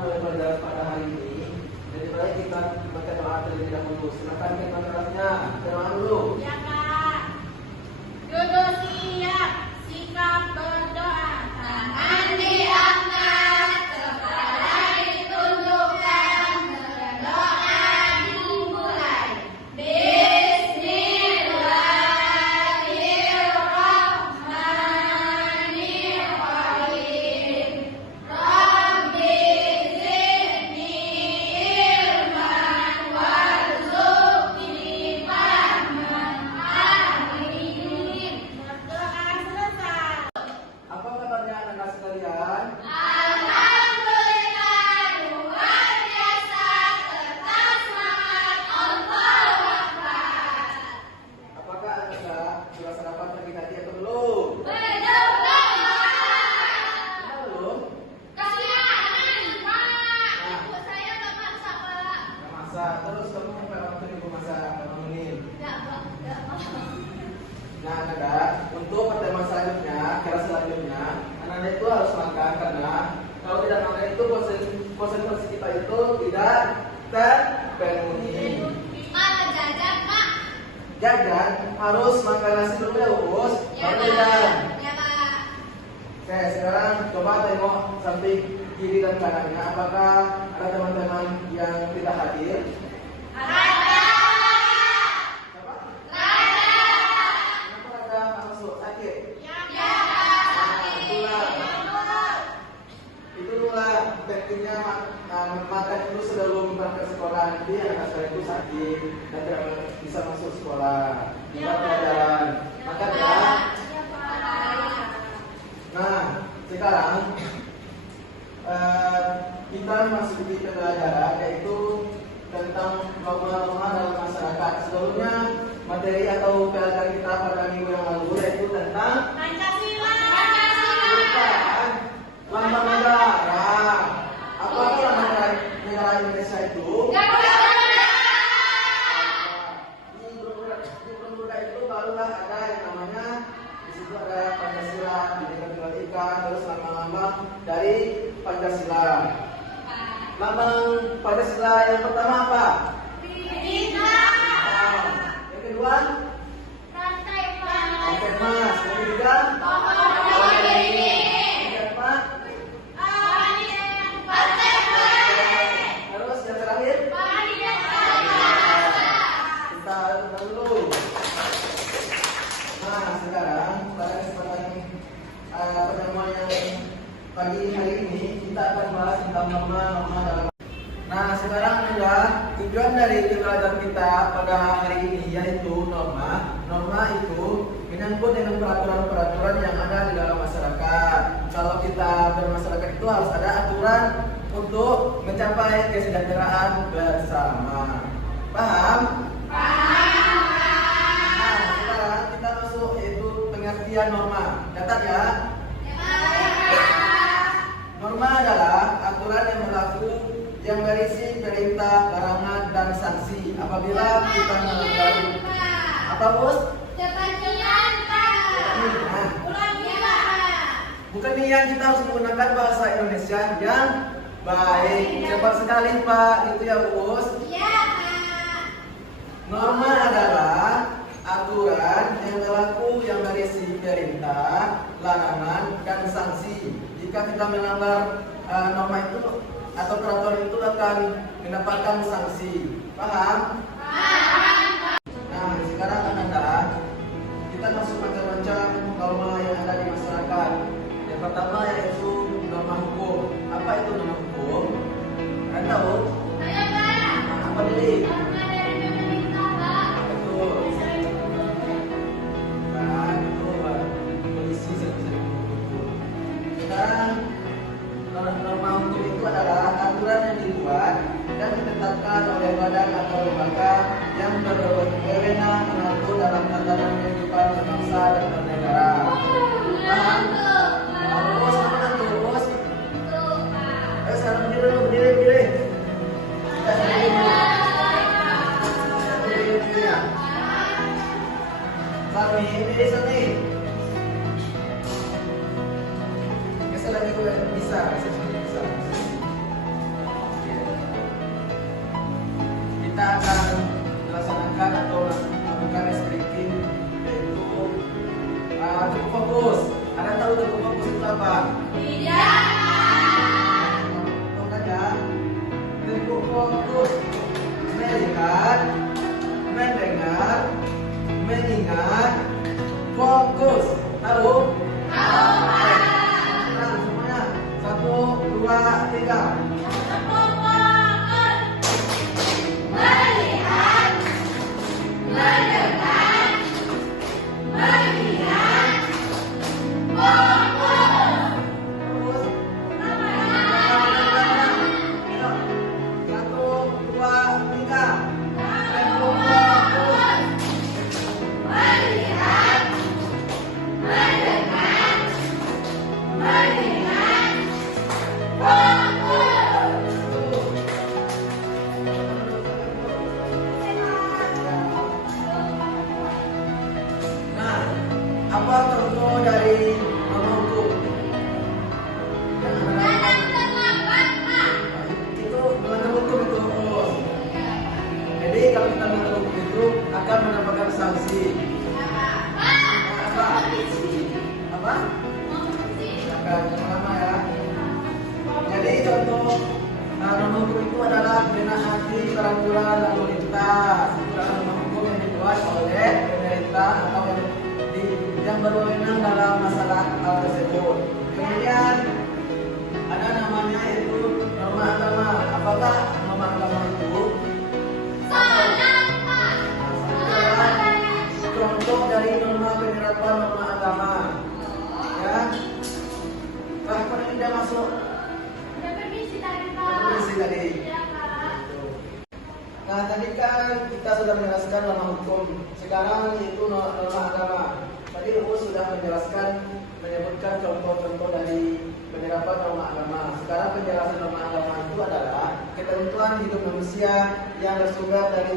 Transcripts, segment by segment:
mulai belajar pada hari ini. Jadi baik kita baca doa terlebih dahulu. Silakan kita kelasnya. Doa dulu. Ya Kak. Duduk siap, sikap berdoa. Tangan diangkat, kepala ditundukkan, berdoa dimulai. Bismillahirrahmanirrahim. Rabbi zidni ilman warzuqni fahman. Amin. Berdoa selesai. Apa kabarnya anak sekalian? Alhamdulillah, luar biasa, tetap semangat, Allahu Akbar. Apakah Anda sudah sarapan pagi tadi atau belum? Belum? Kasihan, Pak. Ibu saya nggak masak, Pak. Nggak masak. Terus kamu sampai waktu ibu masak, nggak nemenin. Nggak mau. Nah, anak, untuk pertemuan selanjutnya, kelas selanjutnya, anak-anak itu harus makan karena kalau tidak makan itu konsentrasi kita itu tidak terpenuhi. Pak, jajan, Pak. Jajan harus makan nasi dulu ya, Bos. Ya, Baru Pak. jajan. Ya, Pak. Oke, sekarang coba tengok samping kiri dan kanannya. Apakah ada teman-teman yang tidak hadir? Ada. Siapa? Ada. Kenapa ada masuk sakit? Ya, Pak. Itulah tekniknya makan itu sebelum berangkat sekolah. Nanti anak saya itu sakit dan tidak bisa masuk sekolah. Juga pelajaran. Makan ya. Ya, Pak. Nah, sekarang kita masuk di pembelajaran yaitu tentang norma-norma dalam masyarakat. Sebelumnya materi atau pelajaran kita pada minggu yang lalu yaitu tentang Pancasila. bukan lambang negara. Apa lambang negara Indonesia itu? Di Bermuda itu barulah ada yang namanya di situ ada Pancasila, Bhinneka Tunggal Ika, terus lambang-lambang dari Pancasila. Lambang Pancasila yang pertama apa? Yang kedua? Rantai emas. Yang ketiga? Yang keempat? Terus yang terakhir? Kita dulu. Nah, sekarang pada kesempatan pertemuan yang pagi hari ini kita akan bahas tentang norma-norma dalam. Nah, sekarang adalah tujuan dari pembelajaran kita pada hari ini yaitu norma. Norma itu menyangkut dengan peraturan-peraturan yang ada di dalam masyarakat. Kalau kita bermasyarakat itu harus ada aturan untuk mencapai kesejahteraan bersama. Paham? Nah, sekarang kita masuk yaitu pengertian norma. Catat ya. Norma adalah aturan yang berlaku yang berisi perintah, larangan, dan sanksi apabila kita melanggar. Apa, Bos? Bukan niat, kita harus menggunakan bahasa Indonesia yang baik. Cepat sekali, Pak. Itu ya, Bos. Norma adalah aturan yang berlaku yang berisi perintah, larangan, dan sanksi. Jika kita melanggar norma itu atau peraturan itu akan mendapatkan sanksi. Paham? Nah, sekarang anak-anak, kita masuk macam-macam norma yang ada di masyarakat. Yang pertama yaitu norma hukum. Apa itu norma hukum? Kalian tahu? Apa jadi? Betul. Nah, itu polisi sering hukum. Sekarang norma hukum itu adalah aturan yang dibuat dan ditetapkan oleh badan atau lembaga yang berwenang mengatur dalam tatanan kehidupan berbangsa dan bernegara. Paham? Bos, apa nanti, Bos? Ayo sekarang berdiri dulu, berdiri. Berdiri ya. Sami, Sami. Geser lagi gue bisa. Cukup fokus. Anda tahu cukup fokus itu apa? Tidak. Tahu kan ya? Cukup fokus. Melihat, mendengar, mengingat, fokus. Tahu? Nah, semuanya. 1, 2, 3. Melihat, mendengar, mengingat, fokus. Fokus. Satu, dua, tiga. Cukup fokus. Melihat, mendengar, mengingat, fokus. Nah, apa contoh dari norma hukum? Kadang terlambat, Pak. Itu melanggar hukum itu. Jadi kalau kita melanggar hukum itu akan mendapatkan sanksi. Apa? Apa? Akan lama ya. Jadi contoh norma hukum itu adalah menaati peraturan lalu lintas. Itu adalah norma hukum yang dibuat oleh pemerintah atau yang berwenang dalam masalah hal tersebut. Kemudian ada namanya yaitu norma agama. Apakah norma agama itu? Contoh dari norma penerapan norma agama. Ya. Kalau ini tidak masuk Permisi tadi, Pak. definisi tadi. Ya, Pak. Nah, tadi kan kita sudah menjelaskan norma hukum. Sekarang itu norma agama. Tadi Ibu sudah menjelaskan, menyebutkan contoh-contoh dari penerapan norma agama. Sekarang penjelasan norma agama itu adalah ketentuan hidup manusia yang bersumber dari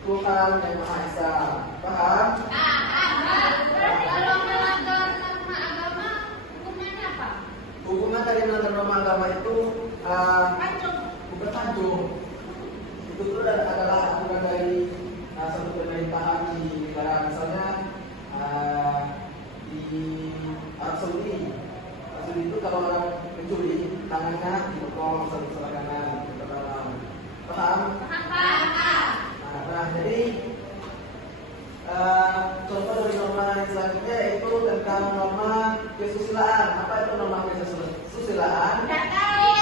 Tuhan yang Maha Esa. Paham? Berarti kalau melanggar norma agama, hukumannya apa? Hukuman dari melanggar norma agama itu Pancung. bukan pancung. Itu adalah aturan dari satu pemerintahan di negara, misalnya di Arab Saudi. Arab Saudi itu kalau orang mencuri, tangannya dipotong sebelah kanan, ke dalam. Paham? Nah, jadi contoh dari norma yang selanjutnya yaitu tentang norma kesusilaan. Apa itu norma kesusilaan? Tidak tahu,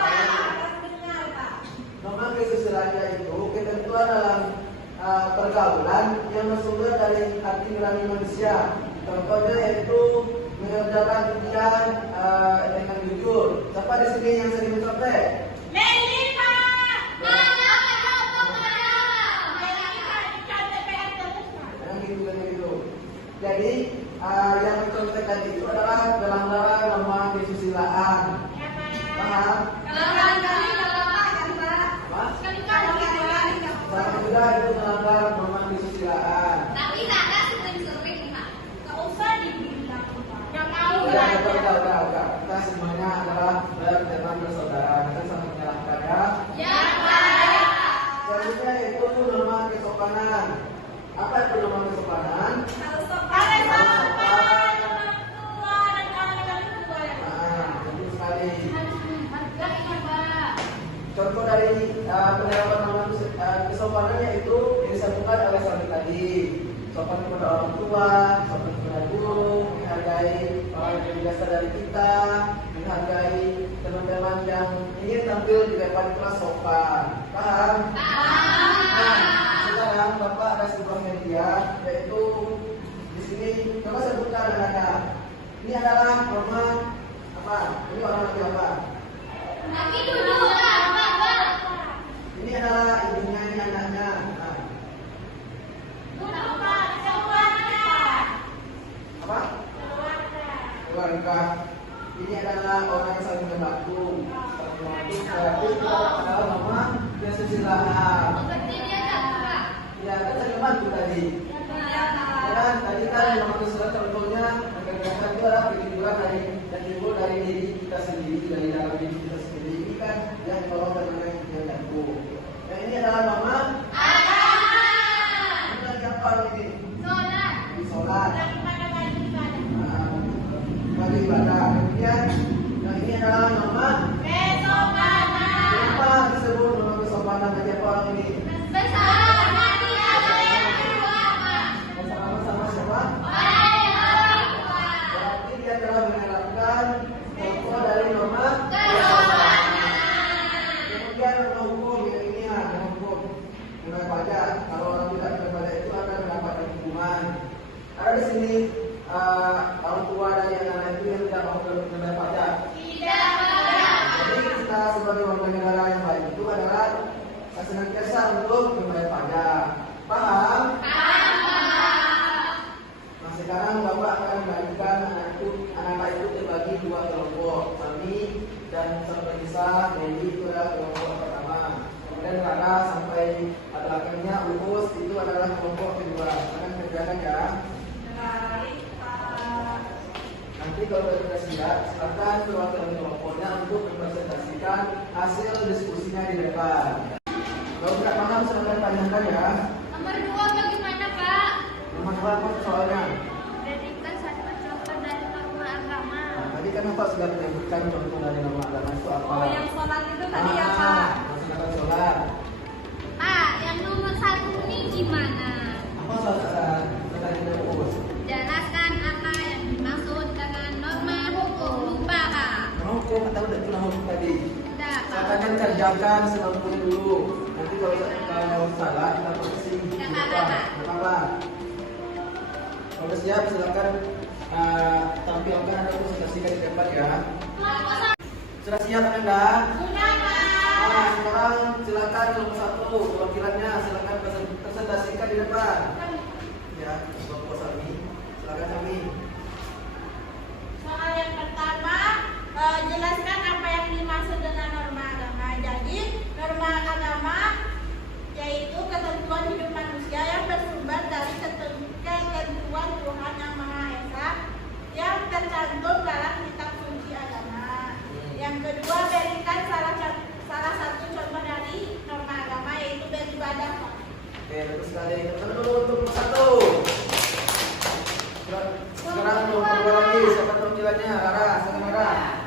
Pak. Norma kesusilaannya itu ketentuan dalam pergaulan yang bersumber dari hati nurani manusia. Contohnya yaitu mengerjakan ujian dengan jujur. Siapa di sini yang sering mencontek? Meli, Pak. Mana ada pemadam? Meli, Pak, dicontek PR terus, Pak. Yang gitu. Jadi yang mencontek tadi itu adalah pelanggaran norma kesusilaan. Ya, Pak. Paham? Sekali-kali, Pak. Apa? Sekali-kali. Sama juga itu melanggar norma kesusilaan. Tapi Nana sering-sering, Pak. Nggak usah dibilang, Pak. Yang tahu, Udah. Pak. Kita semuanya adalah berteman bersaudara. Kita sama menyalahkan ya. Ya, Pak. Selanjutnya itu norma kesopanan. Apa itu norma kesopanan? Harus sopan dengan orang tua dan kawan-kawan tua ya. Nah, betul sekali. Harganya, Pak. Contoh dari penerapan norma kesopanan yaitu yang disebutkan oleh Sami tadi. Sopan kepada orang tua, sopan kepada guru, menghargai orang yang lebih biasa dari kita, menghargai teman-teman yang ingin tampil di depan kelas sopan. Paham? Nah, sekarang Bapak ada sebuah media yaitu di sini coba sebutkan anak-anak. Ini adalah norma apa? Ini orang laki apa? Lagi dulu lah, Pak. Ini adalah ibunya, ini anaknya. Nah, Dulu, Pak. Keluarga. apa? Keluarga. Ini adalah orang yang saling membantu. Berarti itu adalah norma kesusilaan. Berarti dia jatuh, Pak. Ya, kan saling membantu tadi. Ya, Pak. Ya kan, tadi kan norma kesusilaan contohnya mengerjakan itu adalah kejujuran dari dan timbul dari diri kita sendiri, dari dalam diri kita sendiri. Ini kan yang tolong dan yang bantu. Nah, ini adalah norma. Agama. Ini lagi apa ini? Sholat. Di sholat. Lagi pada wajib, Pak. Ada di sini orang tua dari anak-anak itu yang tidak mau membayar pajak. Tidak, Pak. Jadi kita sebagai warga negara yang baik itu adalah senantiasa untuk membayar pajak. Paham? Nah sekarang Bapak akan membagikan anak-anak itu terbagi dua kelompok. Kami dan sampai bisa Dewi itu adalah kelompok pertama. Kemudian Rara sampai belakangnya Uus itu adalah kelompok kedua. Akan kerjakan ya. Nanti kalau sudah siap, silakan perwakilan kelompoknya untuk mempresentasikan hasil diskusinya di depan. Kalau tidak paham silakan tanyakan ya. Nomor 2 bagaimana, Pak? Nomor 2 apa soalnya? Berikan satu contoh dari norma agama. Nah, tadi kan Bapak sudah menyebutkan contoh dari norma agama itu apa? Oh, yang sholat itu tadi ya, Pak? Maksudnya sholat. Pak, yang nomor 1 ini gimana? Apa sholat? Tadi dari Uus. Jelaskan apa yang dimaksud dengan norma hukum. Lupa, Pak. Hukum atau tidak itu hukum tadi? Tidak, Pak. Silakan kerjakan semampunya dulu. Nanti kalau salah kita koreksi. Tidak apa-apa. Tidak apa-apa. Kalau siap silakan tampilkan atau presentasikan di depan ya. Sudah siap Anda? Sudah, Pak. Nah, sekarang silakan kelompok 1 perwakilannya silakan presentasikan di depan. Ya, kelompok Sami. Silakan Sami. Soal yang pertama, jelaskan apa yang dimaksud dengan norma agama. Jadi, norma agama yaitu ketentuan hidup manusia yang bersumber dari ketentuan Tuhan Yang Maha Esa yang tercantum dalam kitab suci agama. Yang kedua, berikan salah satu contoh dari norma agama yaitu beribadah. Oke, bagus sekali. Teman dulu untuk nomor 1. Sekarang nomor 2 lagi. Siapa perwakilannya? Rara, silakan Rara.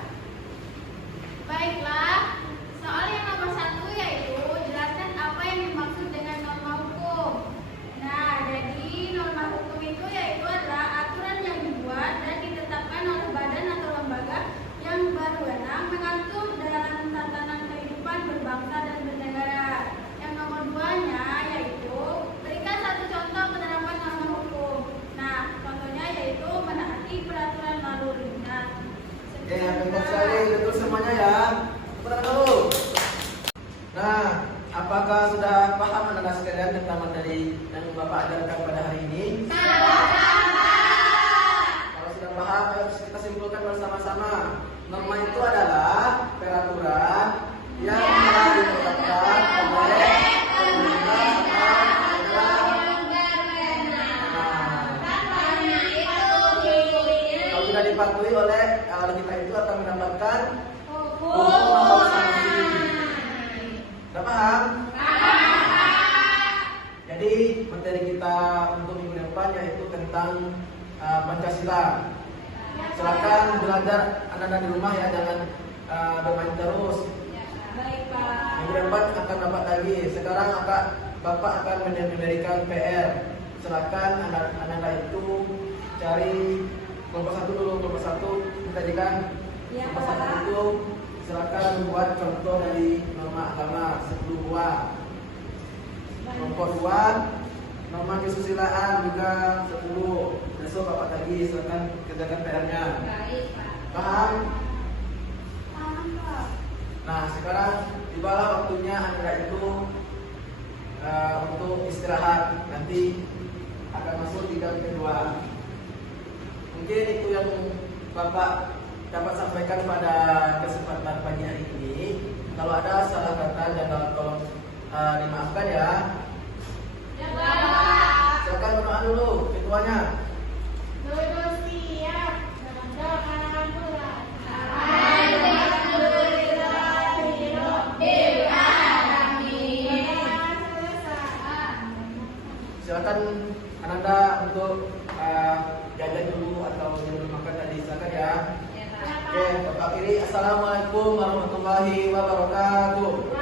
Baiklah, soal yang nomor 1 yaitu jelaskan apa yang dimaksud dengan norma hukum. Nah, jadi norma hukum itu yaitu adalah aturan yang dibuat dan ditetapkan oleh badan atau lembaga yang berwenang mengatur dalam tatanan kehidupan berbangsa dan bernegara. Yang nomor 2-nya yaitu berikan satu contoh penerapan norma hukum. Nah, contohnya yaitu menaati peraturan lalu lintas. Oke, bagus sekali. Betul semuanya ya. Tepuk tangan dulu. Nah, apakah sudah paham anak-anak sekalian tentang materi yang Bapak ajarkan pada hari ini? Kalau sudah paham, ayo kita simpulkan bersama-sama. Norma itu adalah peraturan yang telah ditetapkan oleh pemerintah atau kalau tidak dipatuhi oleh kita itu akan mendapatkan hukum atau sanksi. Sudah paham? Jadi materi kita untuk minggu depan yaitu tentang Pancasila. Silakan belajar anak-anak di rumah ya, jangan bermain terus. Baik, Pak. Minggu depan akan dapat lagi. Sekarang Bapak akan memberikan PR. Silakan anak-anak itu cari kelompok 1 dulu. Kelompok 1 kita jadikan Ya, kelompok 1 Pak. itu silakan membuat contoh dari norma agama 10 buah. Kelompok 2 norma kesusilaan juga 10. Besok Bapak tadi silakan kerjakan PR-nya. Baik, Pak. Paham? Paham, Pak. Nah sekarang tibalah waktunya anak itu untuk istirahat. Nanti akan masuk di jam kedua. Mungkin itu yang Bapak dapat sampaikan pada kesempatan pagi hari ini. Kalau ada salah kata jangan tolong dimaafkan ya. Silakan berdoa dulu ketuanya. Duduk siap. Doa pula. Silakan Ananda untuk jajan dulu atau jangan makan tadi. Silakan ya. Oke, Bapak kiri. Assalamualaikum warahmatullahi wabarakatuh.